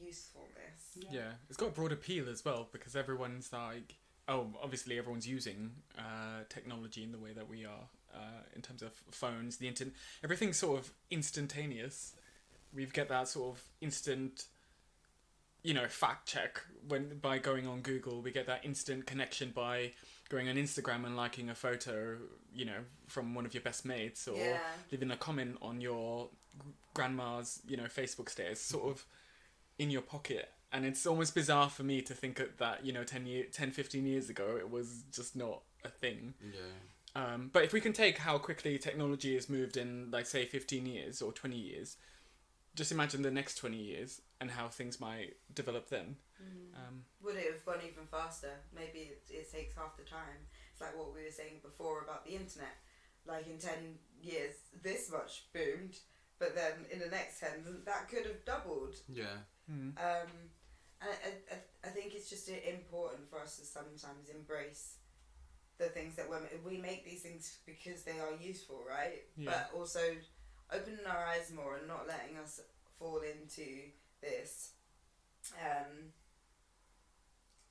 usefulness. Yeah, it's got a broad appeal as well, because everyone's obviously everyone's using technology in the way that we are, in terms of phones, the internet, everything's sort of instantaneous. We get that sort of instant, fact check by going on Google. We get that instant connection by going on Instagram and liking a photo, from one of your best mates, or leaving a comment on your grandma's, Facebook status, sort of in your pocket. And it's almost bizarre for me to think that, 10, 15 years ago, it was just not a thing. Yeah. But if we can take how quickly technology has moved in, say, 15 years or 20 years, just imagine the next 20 years and how things might develop then. Would it have gone even faster? Maybe it takes half the time. It's like what we were saying before about the internet. In 10 years, this much boomed, but then in the next 10, that could have doubled. Yeah. I think it's just important for us to sometimes embrace the things that we make these things because they are useful, right? Yeah. But also opening our eyes more and not letting us fall into this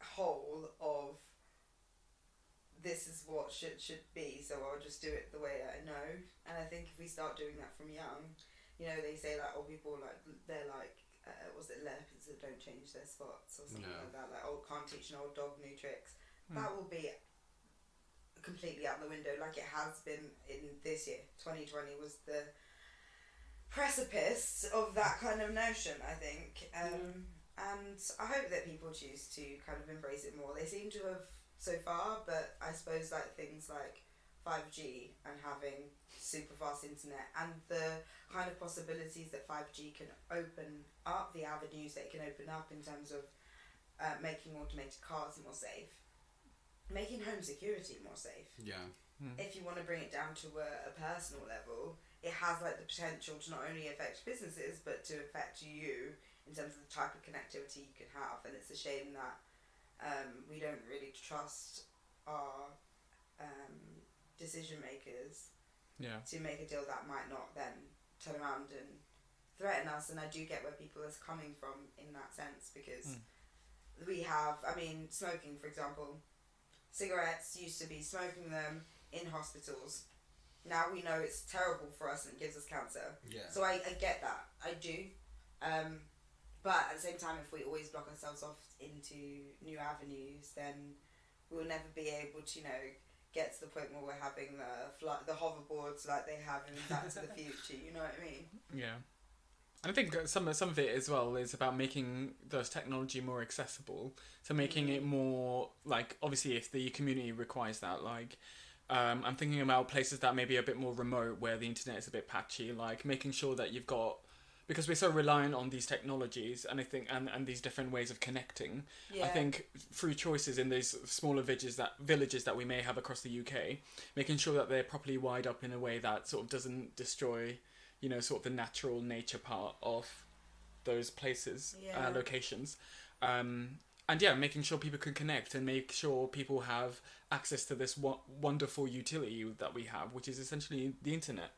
whole of this is what should be, so I'll just do it the way I know. And I think if we start doing that from young, you know, they say like, people like, they're like, was it leopards that don't change their spots or something like that, like, can't teach an old dog new tricks. That will be completely out the window, like it has been in this year. 2020 was the precipice of that kind of notion, I think. And I hope that people choose to kind of embrace it more. They seem to have so far, but I suppose like things like 5G and having super fast internet and the kind of possibilities that 5G can open up, the avenues that it can open up in terms of making automated cars more safe, making home security more safe. Yeah. If you want to bring it down to a personal level, it has like the potential to not only affect businesses but to affect you in terms of the type of connectivity you can have. And it's a shame that we don't really trust our decision makers to make a deal that might not then turn around and threaten us. And I do get where people are coming from in that sense, because we have, I mean, smoking, for example, cigarettes, used to be smoking them in hospitals. Now we know it's terrible for us and it gives us cancer. Yeah. So I get that. I do. But at the same time, if we always block ourselves off into new avenues, then we'll never be able to, you know, get to the point where we're having the hoverboards like they have in Back to the Future. You know what I mean? Yeah. And I think some of it as well is about making those technology more accessible. So making it more, like, obviously if the community requires that, like, I'm thinking about places that may be a bit more remote where the internet is a bit patchy, like making sure that you've got, because we're so reliant on these technologies and I think and these different ways of connecting. I think through choices in these smaller villages that we may have across the UK, making sure that they're properly wired up in a way that sort of doesn't destroy, you know, sort of the natural nature part of those places, locations. And yeah, making sure people can connect and make sure people have access to this wonderful utility that we have, which is essentially the internet,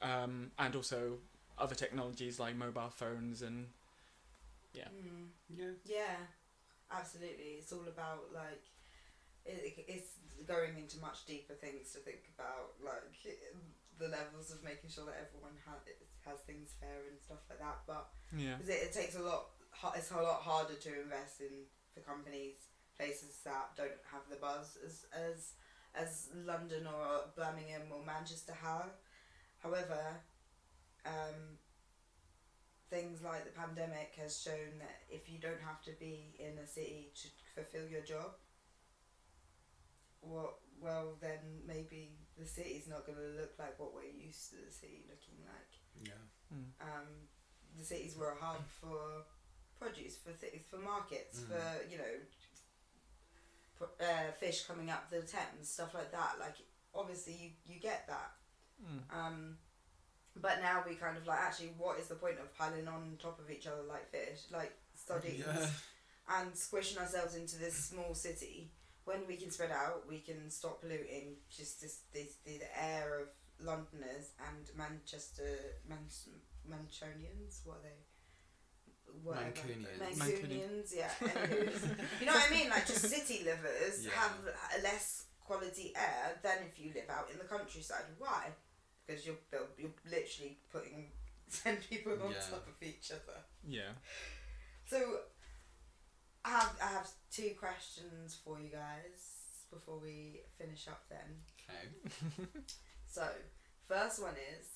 and also other technologies like mobile phones and yeah, absolutely. It's all about like it's going into much deeper things to think about, like the levels of making sure that everyone has things fair and stuff like that. But it takes a lot. It's a lot harder to invest in for companies, places that don't have the buzz as London or Birmingham or Manchester have. However, things like the pandemic has shown that if you don't have to be in a city to fulfill your job, well then maybe the city's not going to look like what we're used to the city looking like. The cities were a hub for produce, for markets, for, you know, fish coming up the Thames, stuff like that. Like, obviously you get that. But now we kind of like, actually, what is the point of piling on top of each other like fish, like sardines, and squishing ourselves into this small city when we can spread out, we can stop polluting just the air of Londoners and Mancunians, what are they? Mancunians, yeah. You know what I mean? Like, just city livers have less quality air than if you live out in the countryside. Why? Because you're literally putting 10 people on top of each other. Yeah. So I have 2 questions for you guys before we finish up then. Okay. So, first one is,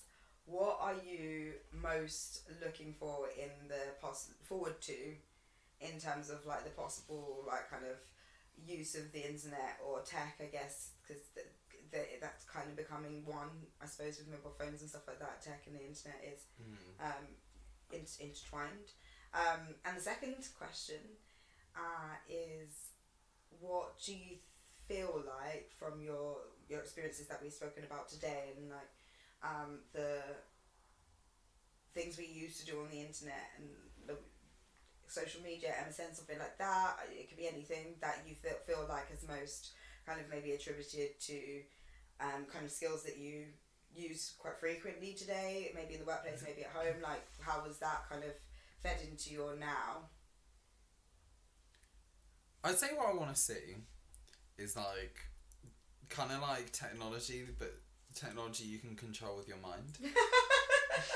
what are you most looking for in the forward to in terms of like the possible like kind of use of the internet or tech, I guess, because that's kind of becoming one, I suppose, with mobile phones and stuff like that. Tech and the internet is intertwined. And the second question is, what do you feel like from your experiences that we've spoken about today, and like the things we used to do on the internet and the social media, MSN, something like that. It could be anything that you feel like is most kind of maybe attributed to kind of skills that you use quite frequently today, maybe in the workplace, maybe at home. Like, how was that kind of fed into your now? I'd say what I want to see is like kind of like technology, but technology you can control with your mind.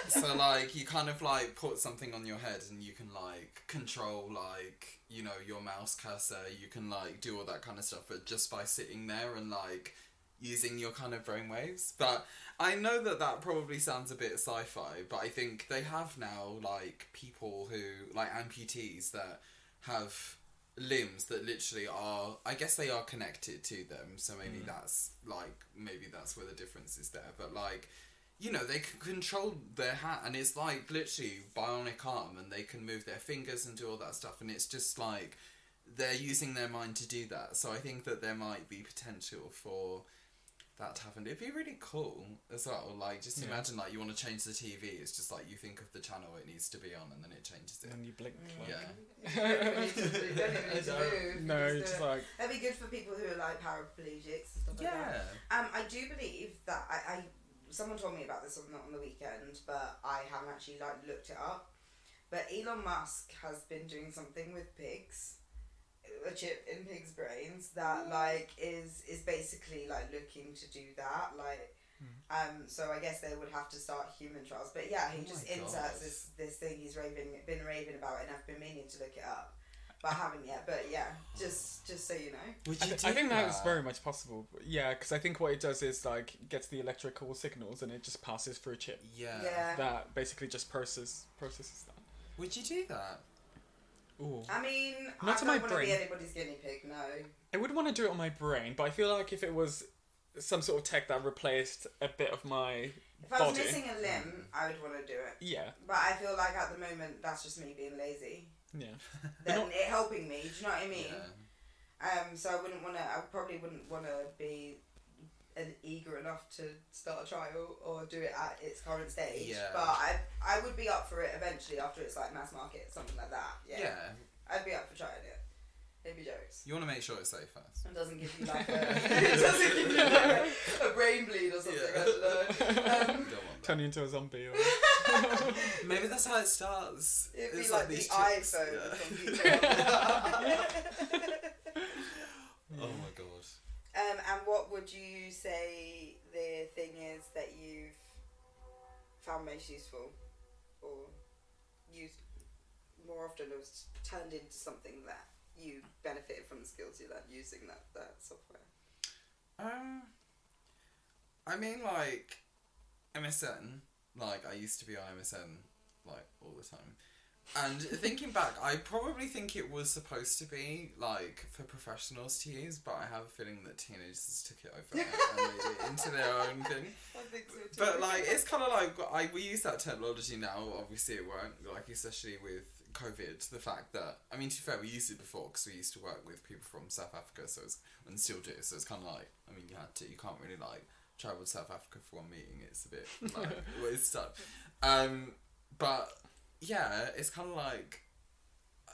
So like you kind of like put something on your head and you can like control like, you know, your mouse cursor, you can like do all that kind of stuff, but just by sitting there and like using your kind of brainwaves. But I know that probably sounds a bit sci-fi, but I think they have now like people who like amputees that have limbs that literally are, I guess they are connected to them, so maybe that's where the difference is there. But like, you know, they can control their hand and it's like literally bionic arm and they can move their fingers and do all that stuff, and it's just like they're using their mind to do that. So I think that there might be potential for that to happen. It'd be really cool as well. Like, just imagine like you want to change the TV. It's just like you think of the channel it needs to be on, and then it changes it. And you blink. Yeah. You don't even need to move. No, You it's just just like. that'd be good for people who are like paraplegics and stuff like that. I do believe that I someone told me about this on the weekend, but I haven't actually like looked it up. But Elon Musk has been doing something with pigs, a chip in pigs' brains that like is basically like looking to do that, like so I guess they would have to start human trials. But yeah, he just inserts this thing he's been raving about, and I've been meaning to look it up, but I haven't yet. But yeah, just so you know. I think that is very much possible. Yeah, because I think what it does is like gets the electrical signals and it just passes through a chip. Yeah. That basically just processes that. Would you do that? Ooh. I mean, Not I to don't my want to brain. be anybody's guinea pig, no. I would want to do it on my brain, but I feel like if it was some sort of tech that replaced a bit of my If I body. was missing a limb, I would want to do it. Yeah. But I feel like at the moment, that's just me being lazy. Yeah. Then it helping me, do you know what I mean? Yeah. So I probably wouldn't want to be eager enough to start a trial or do it at its current stage. Yeah. But I would be up for it eventually after it's like mass market, something like that. Yeah. I'd be up for trying it. It'd be jokes. You want to make sure it's safe first. It doesn't give you like a brain bleed or something. I don't know. Don't want that. Turn you into a zombie. Or... Maybe that's how it starts. It'd be It's like the these iPhone chips. from people. Oh my god. And what would you say the thing is that you've found most useful or used more often, or was turned into something that you benefited from the skills you learned using that software? I mean, like MSN. Like I used to be on MSN like all the time. And thinking back, I probably think it was supposed to be like for professionals to use, but I have a feeling that teenagers took it over and made it into their own thing. I think so too. But like, it's kind of like we use that technology now. Obviously, it won't, like, especially with COVID. The fact that, I mean, to be fair, we used it before because we used to work with people from South Africa, so it's, and still do. So it's kind of like, I mean, you had to. You can't really like travel to South Africa for one meeting. It's a bit like well, it's tough. But yeah, it's kind of like,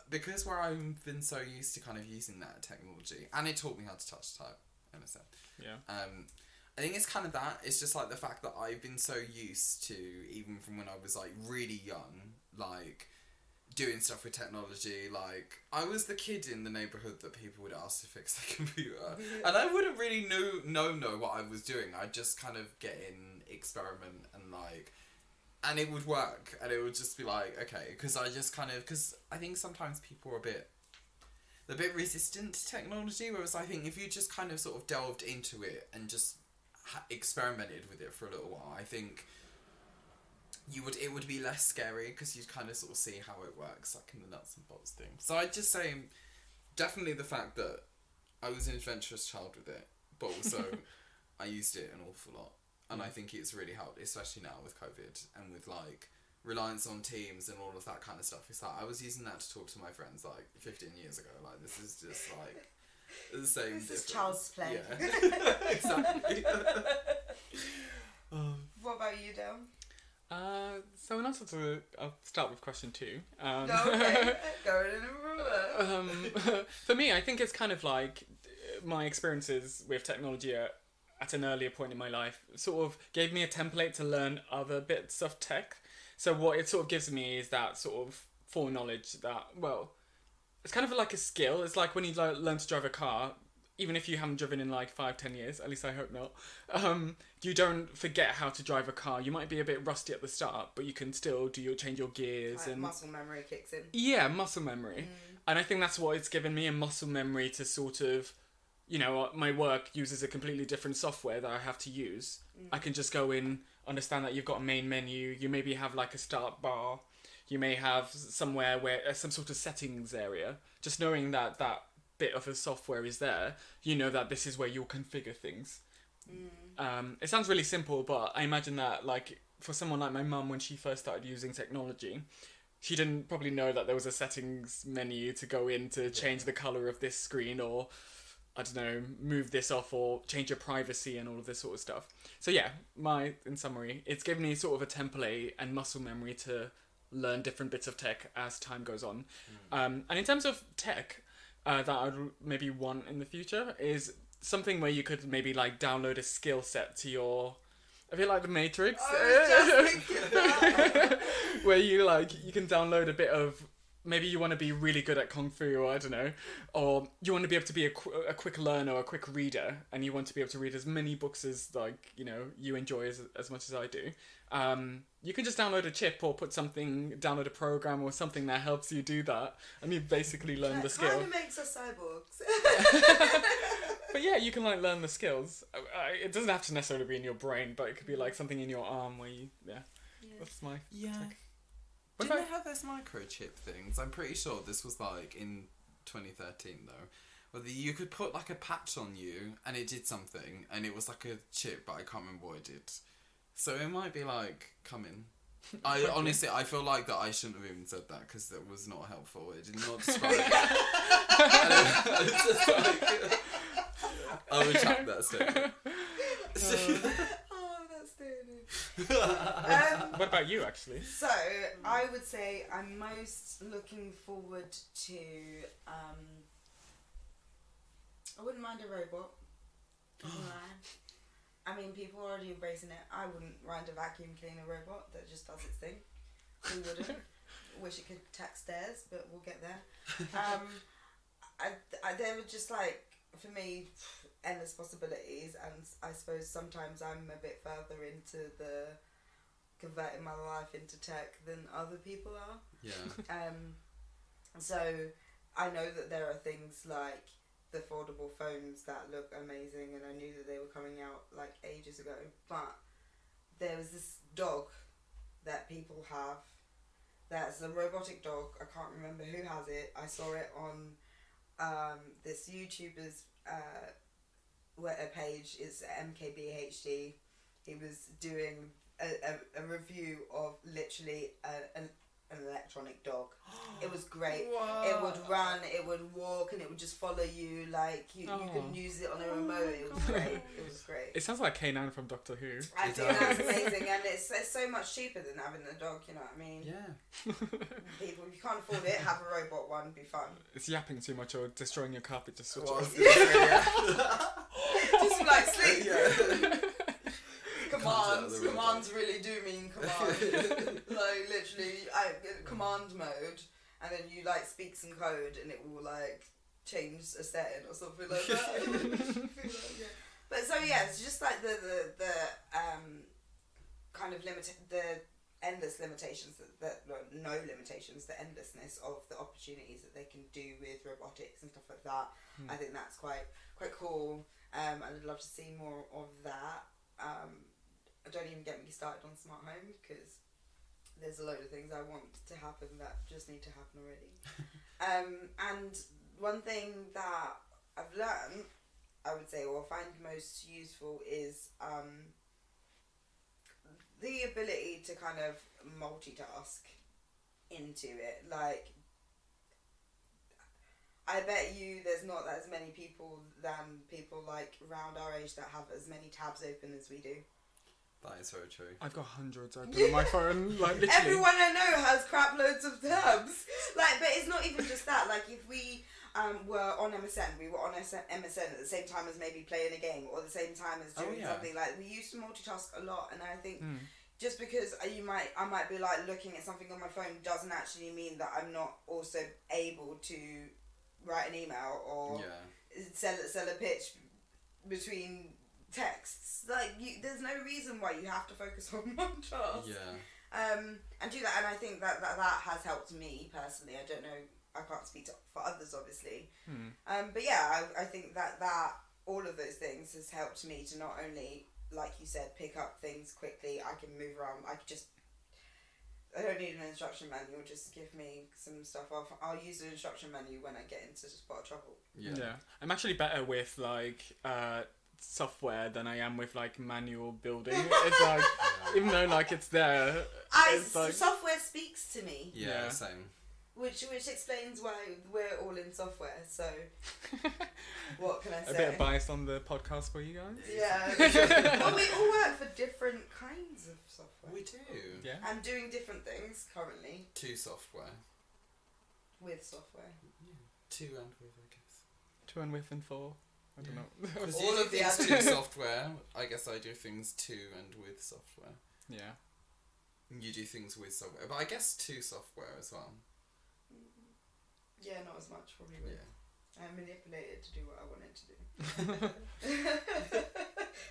because where I've been so used to kind of using that technology, and it taught me how to touch type MSN. Yeah. I think it's kind of that. It's just like the fact that I've been so used to, even from when I was like really young, like doing stuff with technology. Like I was the kid in the neighborhood that people would ask to fix the computer, and I wouldn't really know what I was doing. I'd just kind of get in, experiment, and like. And it would work, and it would just be like, okay, because I think sometimes people are a bit resistant to technology, whereas I think if you just kind of sort of delved into it and just experimented with it for a little while, I think it would be less scary, because you'd kind of sort of see how it works, like in the nuts and bolts thing. So I'd just say, definitely the fact that I was an adventurous child with it, but also I used it an awful lot. And I think it's really helped, especially now with COVID and with like reliance on Teams and all of that kind of stuff. It's like I was using that to talk to my friends like 15 years ago. Like this is just like the same. This is difference. child's play. Yeah, exactly. What about you, Del? So in answer to, I'll start with question 2. No, okay. Going in reverse. For me, I think it's kind of like my experiences with technology at an earlier point in my life sort of gave me a template to learn other bits of tech. So what it sort of gives me is that sort of foreknowledge that, well, it's kind of like a skill. It's like when you learn to drive a car, even if you haven't driven in like 5-10 years, at least I hope not, you don't forget how to drive a car. You might be a bit rusty at the start, but you can still change your gears. Like and muscle memory kicks in. Yeah, muscle memory. And I think that's what it's given me, a muscle memory to sort of, you know, my work uses a completely different software that I have to use. I can just go in, understand that you've got a main menu, you maybe have like a start bar, you may have somewhere where some sort of settings area. Just knowing that that bit of the software is there, you know that this is where you'll configure things. It sounds really simple, but I imagine that like for someone like my mum, when she first started using technology, she didn't probably know that there was a settings menu to go in to change the colour of this screen, or I don't know, move this off or change your privacy and all of this sort of stuff. So yeah, in summary, it's given me sort of a template and muscle memory to learn different bits of tech as time goes on. And in terms of tech that I'd maybe want in the future is something where you could maybe like download a skill set to your... I feel like the Matrix. I was just thinking that. Where you can download a bit of... Maybe you want to be really good at Kung Fu, or I don't know. Or you want to be able to be a quick learner or a quick reader, and you want to be able to read as many books as, like, you know, you enjoy as much as I do. You can just download a chip or download a program or something that helps you do that, and you basically learn the skill. Kind of makes us cyborgs. But yeah, you can like learn the skills. It doesn't have to necessarily be in your brain, but it could be like something in your arm where you... Yeah. That's my... tech. Didn't they have those microchip things? I'm pretty sure this was like in 2013 though. Whether you could put like a patch on you and it did something, and it was like a chip, but I can't remember what it did. So it might be like coming. Honestly, I feel like that I shouldn't have even said that because that was not helpful. It did not describe it. It's just like, I would chat that statement. Oh, that's doing What about you, actually? So, I would say I'm most looking forward to... I wouldn't mind a robot. I mean, people are already embracing it. I wouldn't mind a vacuum cleaner robot that just does its thing. Who wouldn't? Wish it could tax stairs, but we'll get there. They were just like, for me, endless possibilities, and I suppose sometimes I'm a bit further into the converting my life into tech than other people are. Yeah. So I know that there are things like the foldable phones that look amazing, and I knew that they were coming out like ages ago, but there was this dog that people have that's a robotic dog. I can't remember who has it. I saw it on this YouTuber's page. It's MKBHD. He was doing a review of literally an electronic dog. It was great. Wow. It would run, it would walk, and it would just follow you. Like you could use it on a remote. It was great. It was great. It sounds like K9 from Doctor Who. I think that's amazing, and it's so much cheaper than having a dog. You know what I mean? Yeah. People, if you can't afford it, have a robot one. Be fun. It's yapping too much or destroying your carpet. Just switch Well, off. Just like sleep. Yeah. Commands really do mean command. Like literally, command mode, and then you like speak some code, and it will like change a setting or something like that. But so yeah, it's just like the kind of the endless limitations no limitations, the endlessness of the opportunities that they can do with robotics and stuff like that. I think that's quite cool. And I'd love to see more of that. Don't even get me started on smart home, because there's a load of things I want to happen that just need to happen already. And one thing that I've learned, I would say, or find most useful is the ability to kind of multitask into it. Like, I bet you there's not as many people than people like around our age that have as many tabs open as we do. That is very true. I've got hundreds open on my phone, like literally. Everyone I know has crap loads of tabs. Like, but it's not even just that. Like, if we were on MSN, we were on MSN at the same time as maybe playing a game, or the same time as doing something. Like, we used to multitask a lot, and I think just because I might be like looking at something on my phone doesn't actually mean that I'm not also able to write an email or sell a pitch between texts. Like, there's no reason why you have to focus on one task. And do that, and I think that has helped me personally. I don't know, I can't speak for others, obviously. But yeah, I think that all of those things has helped me to not only, like you said, pick up things quickly. I can move around. I don't need an instruction manual. Just give me some stuff off. I'll use an instruction manual when I get into a spot of trouble. Yeah. I'm actually better with like software than I am with like manual building. It's like even though like it's there, it's like software speaks to me. Yeah, same. Which explains why we're all in software. So what can I say? A bit of bias on the podcast for you guys. Yeah. Well, we all work for different kinds of software. We do. Yeah. And doing different things currently. Two software. With software. Yeah. Two and with, I guess. Two and with and four. I don't know. Because All you do of the things other- to software. I guess I do things to and with software. Yeah. You do things with software, but I guess to software as well. Yeah, not as much probably. With. Yeah. I manipulated to do what I wanted to do.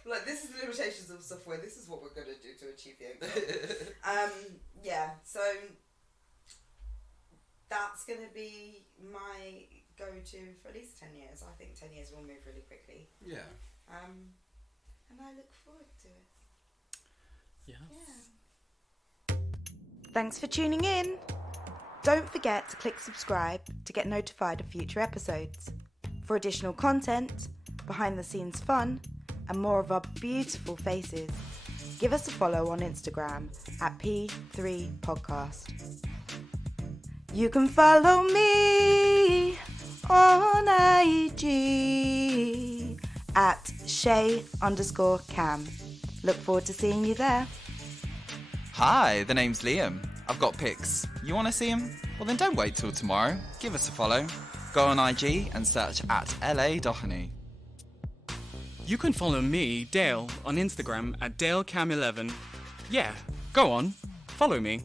Like, this is the limitations of software. This is what we're going to do to achieve the end goal. Yeah, so that's going to be my go-to for at least 10 years. I think 10 years will move really quickly. Yeah. And I look forward to it. Yeah. Thanks for tuning in. Don't forget to click subscribe to get notified of future episodes. For additional content, behind the scenes fun, and more of our beautiful faces, give us a follow on Instagram at P3Podcast. You can follow me on IG at Shay_Cam. Look forward to seeing you there. Hi, the name's Liam. I've got pics. You want to see them? Well, then don't wait till tomorrow. Give us a follow. Go on IG and search at LA Doheny. You can follow me, Dale, on Instagram at DaleCam11. Yeah, go on, follow me.